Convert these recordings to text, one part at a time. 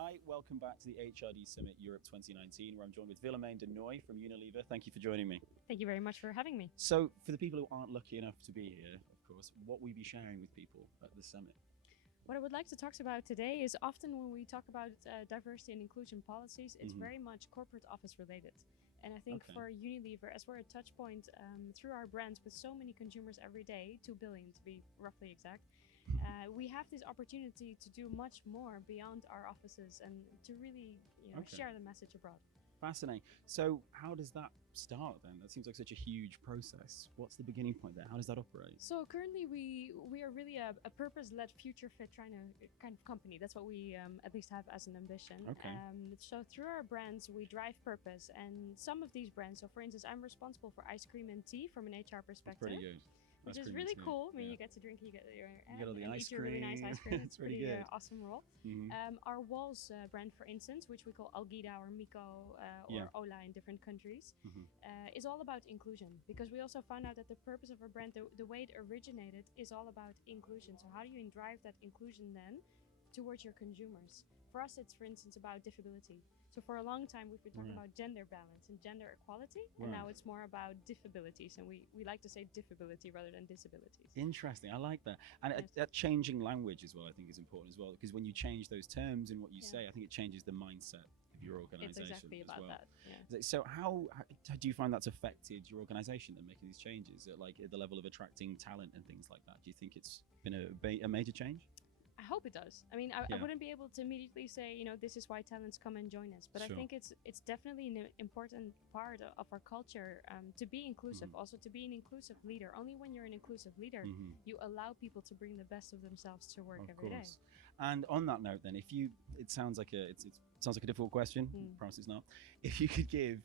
Hi, welcome back to the HRD Summit Europe 2019, where I'm joined with Willemijn and Nooij from Unilever. Thank you for joining me. Thank you very much for having me. So, for the people who aren't lucky enough to be here, of course, what will you be sharing with people at the summit? What I would like to talk about today is often when we talk about diversity and inclusion policies, it's very much corporate office related. And I think for Unilever, as we're a touch point through our brands with so many consumers every day, 2 billion to be roughly exact, we have this opportunity to do much more beyond our offices and to really share the message abroad. Fascinating. So how does that start then? That seems like such a huge process. What's the beginning point there? How does that operate? So currently we are really a purpose-led, future-fit kind of company. That's what we at least have as an ambition. So through our brands, we drive purpose. And some of these brands, so for instance, I'm responsible for ice cream and tea from an HR perspective. That's pretty good. Which is really cool. I mean, you get to drink, you get all the ice cream. Really nice ice cream. It's pretty really good. Awesome role. Our Walls brand, for instance, which we call Algida or Miko or Ola in different countries, is all about inclusion. Because we also found out that the purpose of our brand, the way it originated, is all about inclusion. So how do you drive that inclusion then towards your consumers? For us, it's, for instance, about disability. So for a long time, we've been talking about gender balance and gender equality, and now it's more about disabilities, and we like to say disability rather than disabilities. Interesting, I like that. And that changing language as well, I think is important as well, because when you change those terms in what you say, I think it changes the mindset of your organization. It's exactly about that. Yeah. So how do you find that's affected your organization and making these changes at the level of attracting talent and things like that? Do you think it's been a major change? I hope it does. I mean, I wouldn't be able to immediately say, this is why talents come and join us. But I think it's definitely an important part of our culture to be inclusive, also to be an inclusive leader. Only when you're an inclusive leader, you allow people to bring the best of themselves to work every day. And on that note, then, it sounds like a difficult question. I promise it's not. If you could give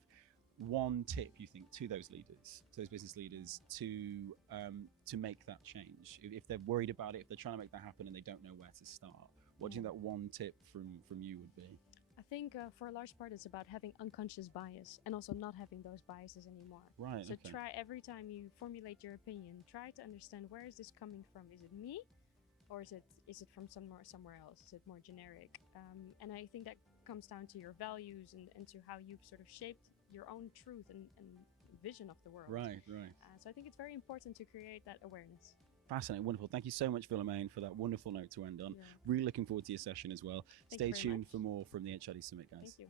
one tip, you think, to those leaders, to those business leaders, to make that change, if they're worried about it, if they're trying to make that happen and they don't know where to start, what do you think that one tip from you would be? I think for a large part it's about having unconscious bias and also not having those biases anymore. Right. So try, every time you formulate your opinion, try to understand, where is this coming from? Is it me? Or is it from somewhere else? Is it more generic? And I think that comes down to your values and to how you've sort of shaped your own truth and vision of the world. Right. So I think it's very important to create that awareness. Fascinating, wonderful. Thank you so much, Willemijn, for that wonderful note to end on. Really looking forward to your session as well. Stay tuned for more from the HRD Summit, guys. Thank you.